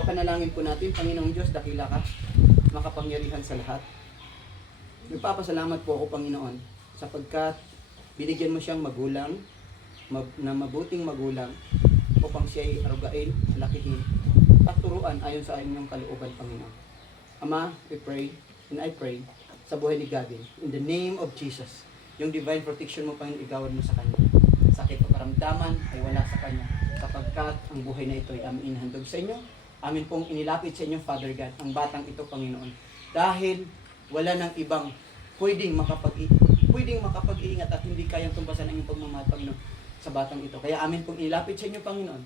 Papanalangin po natin, Panginoong Diyos, dakila ka, makapangyarihan sa lahat. Nagpapasalamat po ako, Panginoon, sapagkat binigyan mo siyang magulang, na mabuting magulang, upang siya'y arugain, lakihin, at turuan ayon sa inyong kalooban, Panginoon. Ama, we pray, and I pray, sa buhay ni Gavin, in the name of Jesus, yung divine protection mo, Panginoon, igawad mo sa kanya. Sakit o karamdaman ay wala sa kanya, sapagkat ang buhay na ito ay aming inhandog sa inyo. Amin pong inilapit sa inyo, Father God, ang batang ito, Panginoon. Dahil wala nang ibang pwedeng makapag-iingat at hindi kayang tumpasan ang inyong pagmamahal, Panginoon, sa batang ito. Kaya amin pong inilapit sa inyo, Panginoon.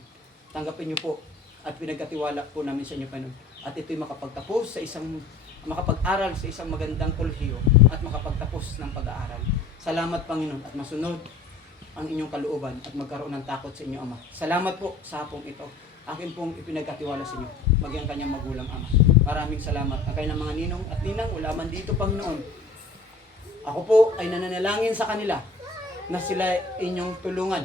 Tanggapin niyo po at pinagkatiwala po namin sa inyo, Panginoon. At ito'y makapag-aral sa isang magandang kolehiyo at makapagtapos ng pag-aaral. Salamat, Panginoon, at masunod ang inyong kalooban at magkaroon ng takot sa inyo, Ama. Salamat po sa hapong ito. Akin pong ipinagkatiwala sa inyo, maging ang kanyang magulang, Ama. Maraming salamat. Ang kanyang mga ninong at ninang, wala man dito, Panginoon. Ako po ay nananalangin sa kanila na sila inyong tulungan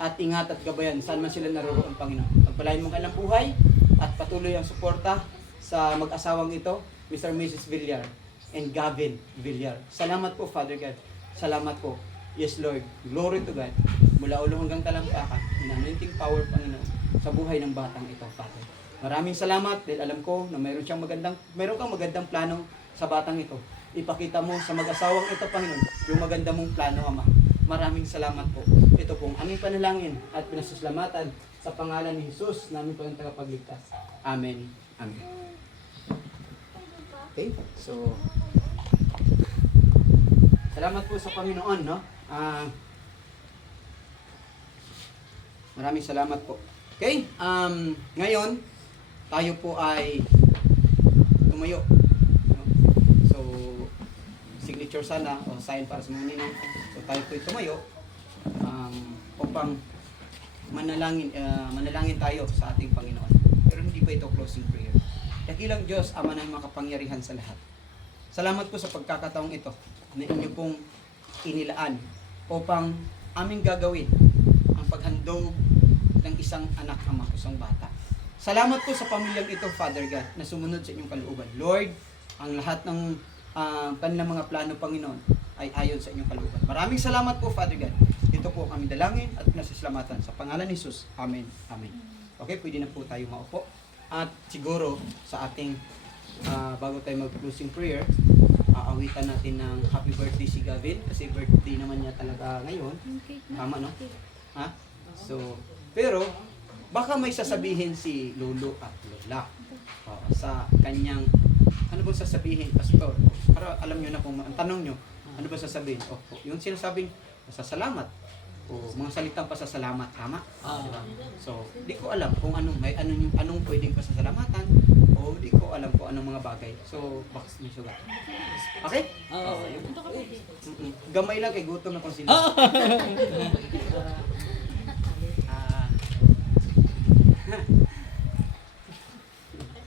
at ingat at gabayan saan man sila naroroon, Panginoon. Pagpalain mong kailang buhay at patuloy ang suporta sa mag-asawang ito, Mr. and Mrs. Villar and Gavin Villar. Salamat po, Father God. Salamat po. Yes, Lord. Glory to God. Mula ulo hanggang talampakan, in anointing power, Panginoon, sa buhay ng batang ito, Father. Maraming salamat dahil alam ko na mayroon kang magandang plano sa batang ito. Ipakita mo sa mag-asawang ito, Panginoon, yung maganda mong plano, Ama. Maraming salamat po. Ito pong aming panalangin at pinasusalamatan sa pangalan ni Jesus, namin po ang tagapagligtas. Amen. Amen. Okay, so salamat po sa Panginoon, no? Maraming salamat po. Okay, ngayon tayo po ay tumayo. No? So, signature sana o sign para sa mga ninong. So, tayo po ay tumayo upang manalangin tayo sa ating Panginoon. Pero hindi pa ito closing prayer. Dakilang Diyos, Ama ng makapangyarihan sa lahat. Salamat po sa pagkakataong ito na inyo pong inilaan upang aming gagawin ang paghandog ng isang anak, Ama, isang bata. Salamat po sa pamilyang ito, Father God, na sumunod sa inyong kalooban. Lord, ang lahat ng kanilang mga plano, Panginoon, ay ayon sa inyong kalooban. Maraming salamat po, Father God. Ito po ang aming dalangin at pinasusalamatan sa pangalan ni Jesus. Amen. Amen. Okay, pwede na po tayo maupo. At siguro sa ating bago tayo mag-closing prayer, aawitan natin ng happy birthday si Gavin kasi birthday naman niya talaga ngayon. Tama, no? Ha? So, pero baka may sasabihin si Lolo at Lola sa kanyang, ano ba sasabihin, Pastor? Para alam nyo na kung ang tanong nyo, ano ba sasabihin? Yung sinasabing pasasalamat o mga salitang pasasalamat, tama? Diba? So, di ko alam kung anong pwedeng pasasalamatan o di ko alam kung anong mga bagay. So, bakit may sugat? Okay? Gamay lang kay gutom na kung sino.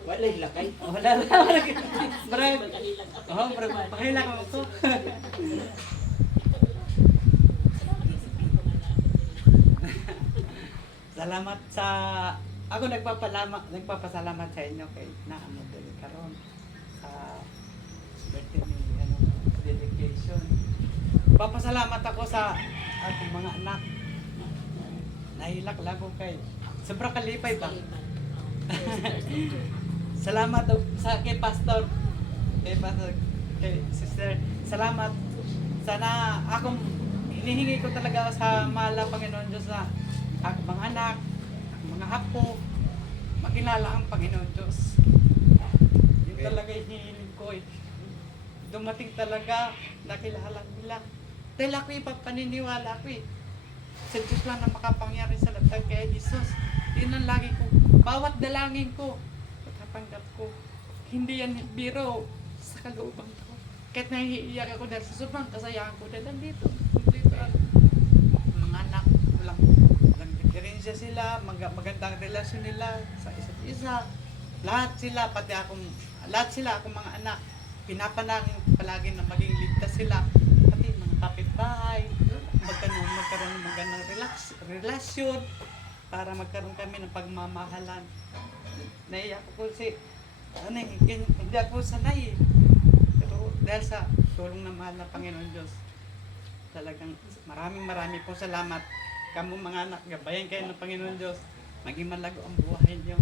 Wala hilakay. Wala na. Marami. Pakilak ako. Salamat sa ako nagpapasalamat sa inyo kay naamo dili karon sa birthday ni dedication. Papasalamat ako sa ating mga anak. Nahilak lang ko kay sobra kalipay ba. Salamat sa kay Pastor, kay Sister. Salamat. Sana akong hinihingi ko talaga sa mahal na Panginoon Diyos na aking mga anak, mga apo, makilala ang Panginoon Diyos. Yun talaga hinihiling ko eh. Dumating talaga, nakilala nila. Dahil ako ipapaniniwala ko eh. Sa Diyos lang na makapangyari sa lahat kaya Jesus. Yun ang lagi ko. Bawat dalangin ko, pagkapanggap ko. Hindi yan biro sa kalooban ko. Kahit nahihiyak ako dahil sa sobrang kasayahan ko dahil nandito. Mga anak, walang diferensya sila, magandang relasyon nila sa isa't isa. Lahat sila, lahat sila akong mga anak. Pinapanangin palagi na maging ligtas sila. Pati mga kapitbahay, magkaroon ng magandang relasyon para magkaroon kami ng pagmamahalan. naiyak ako kasi ano eh, hindi ako sanay eh. Pero dahil sa tulong ng mahal na Panginoon Diyos, talagang marami po salamat. Kamu mga anak, gabayan kayo ng Panginoon Diyos. Maging malago ang buhay niyo.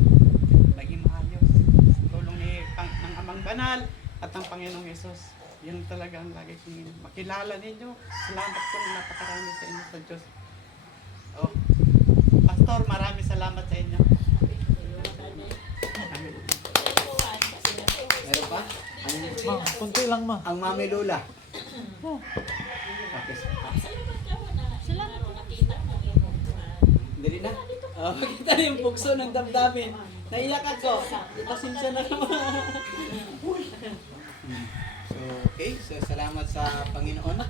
Maging maayos. Sa tulong ng Amang Banal at ng Panginoong Yesus. Yan talaga ang lagi kong makilala ninyo. Salamat po na napakarami sa inyo sa Diyos. Oh, Pastor, maraming salamat sa inyo. Meron pa? Ma, kunti lang ma. Ang Mami Lula. Oh. Okay. Salamat po nakita. Dali na. Oh, kita niyo yung pugso ng damdamin. Naiyak ako. Pasensya na naman. So, okay. So, salamat sa Panginoon.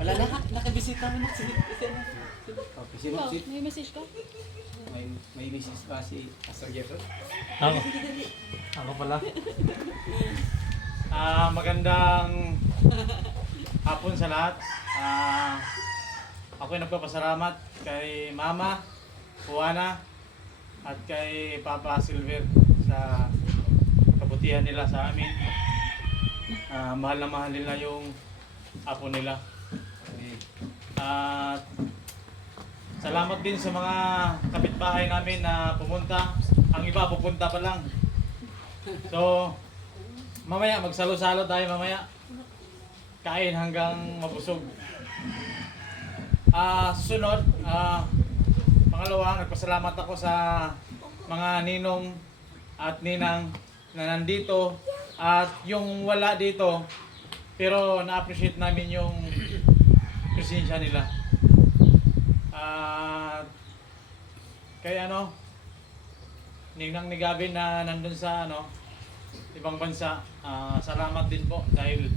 Wala na? Nakabisita mo na si Okay, sino? Ikaw, may message ka? May message ba si Pastor Jeffrey? Ako. Ako pala. Magandang hapon sa lahat. Ako'y nagpapasalamat kay Mama, Juana, at kay Papa Silver sa kabutihan nila sa amin. Mahal na mahal nila yung apo nila. Okay. At salamat din sa mga kapitbahay namin na pumunta. Ang iba pupunta pa lang. So, mamaya magsalo-salo tayo mamaya. Kain hanggang mabusog. Susunod, pangalawa, nagpasalamat ako sa mga ninong at ninang na nandito at yung wala dito, pero na-appreciate namin yung presensya nila. Kaya ninang ni Gavin na nandun sa ibang bansa, salamat din po dahil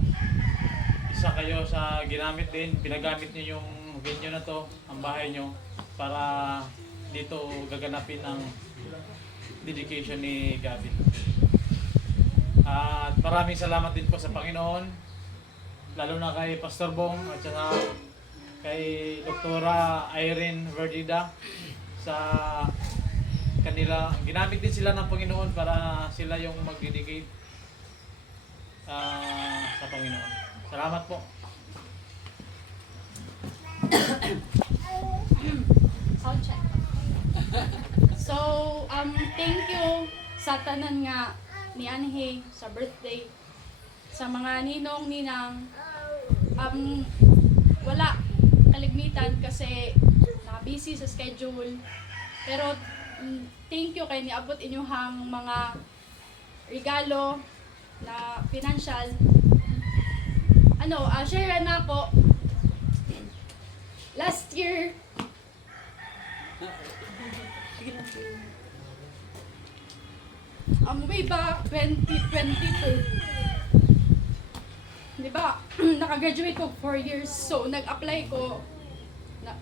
isa kayo sa ginamit din, pinagamit niyo yung venue na to, ang bahay nyo, para dito gaganapin ang dedication ni Gavin. At maraming salamat din po sa Panginoon, lalo na kay Pastor Bong at saka kay Doktora Irene Verdida sa kanila. Ginamit din sila ng Panginoon para sila yung mag-dedicate sa Panginoon. Salamat po. Sound check. So, thank you sa tanan nga ni Anhe sa birthday. Sa mga ninong, ninang, wala kaligmitan kasi busy sa schedule. Pero thank you kay niabot inyong mga regalo na financial. Share na ako. Last year, way back 2022, di ba, nakagraduate ko 4 years. So, nag-apply ko,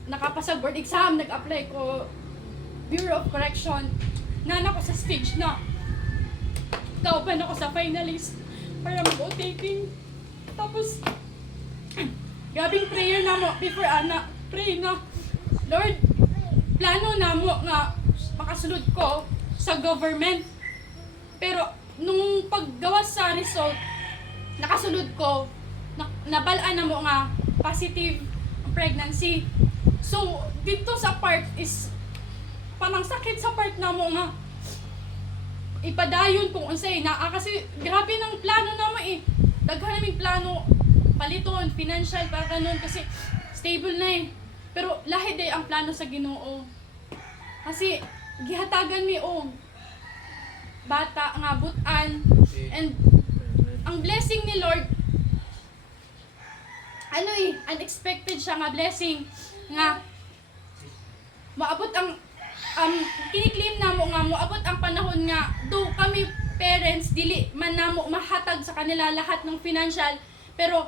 nakapasa board exam, nag-apply ko Bureau of Correction. Nana ko sa stage na. Taupan ako sa finalist para mag-o-taking. Tapos, grabing prayer na mo before pray na, Lord, plano na mo nga makasunod ko sa government. Pero nung paggawa sa result, nakasunod ko, nabalaan na mo nga positive pregnancy. So, dito sa part is parang sakit sa part na mo nga ipadayon kung unsay na kasi grabe ng plano na mo eh. Daghan naming plano, paliton, financial, para ganun kasi stable na eh. Pero lahi day ang plano sa Ginoo. Kasi gihatagan mi bata nga butan, and ang blessing ni Lord unexpected siya nga blessing nga maabot ang kiniklaim na mo nga moabot ang panahon nga do kami parents dili man namo mahatag sa kanila lahat ng financial, pero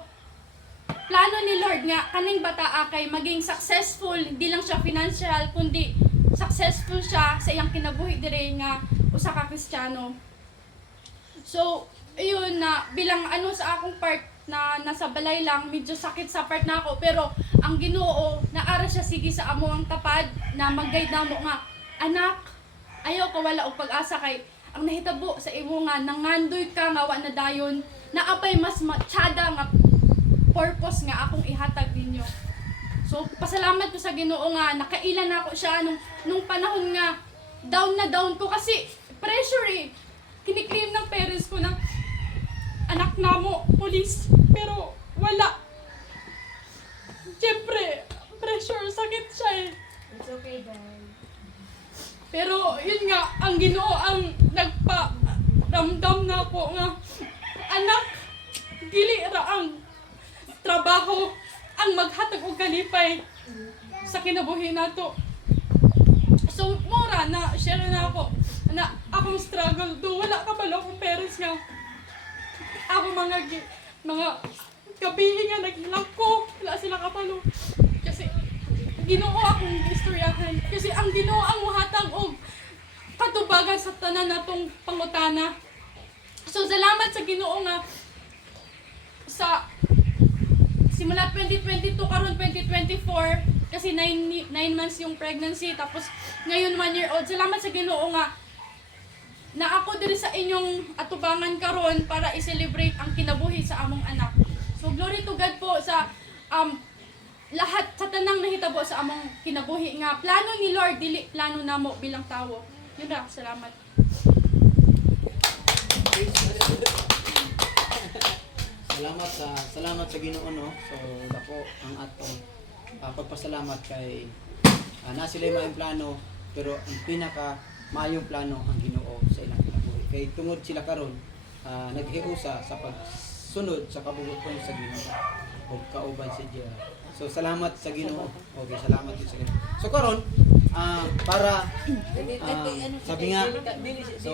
plano ni Lord nga kaning bata kay maging successful, hindi lang siya financial kundi successful siya sa iyang kinabuhi dire nga usa ka Kristiyano. So ayun na bilang sa akong part na nasa balay lang, medyo sakit sa part na ako, pero ang Ginoo naara siya sige sa amo ang tapad na mag-guide namo nga anak, ayaw ka wala og pag-asa kay ang nahitabo sa imo nga nangandoy ka nga wa na dayon naapay mas matsyada nga purpose nga akong ihatag ninyo. So pasalamat ko sa Ginoo nga nakailan ako siya nung panahon nga down na down ko kasi pressure eh. Kiniklaim ng parents ko na anak na mo, police, pero wala. Siyempre, pressure, sakit siya eh. It's okay, Dad. Pero yun nga, ang Ginoo ang nagpa-ramdam na ako nga, anak, dili ra ang trabaho ang maghatag og kalipay sa kinabuhi nato. So, mora na, share na ako na akong struggle do wala ka balo akong parents nga ako mga gabi nga naghilang ko wala sila kapalo kasi Ginoo akong istoryahan kasi ang Ginoo ang muhatag og katubagan sa tanan natong pangutana. So salamat sa Ginoo nga sa simula 2022 karon 2024 kasi 9 months yung pregnancy tapos ngayon 1 year old. Salamat sa Ginoo nga na ako diri sa inyong atubangan karon para i-celebrate ang kinabuhi sa among anak. So glory to God po sa lahat sa tanang nahitabo sa among kinabuhi nga plano ni Lord dili plano namo bilang tawo. Yun ra, salamat. Salamat sa Ginoo no. So dako ang atong pagpasalamat kay nasilay maayong plano pero ang pinaka maayong plano ang Ginoo sa ilang kinabuhi. Kay tungod sila karon naghiusa sa pagsunod sa kabubuton sa Ginoo o kauban si Jera. So salamat sa Ginoo. Okay, salamat din sa Ginoo. So karon para sabi nga so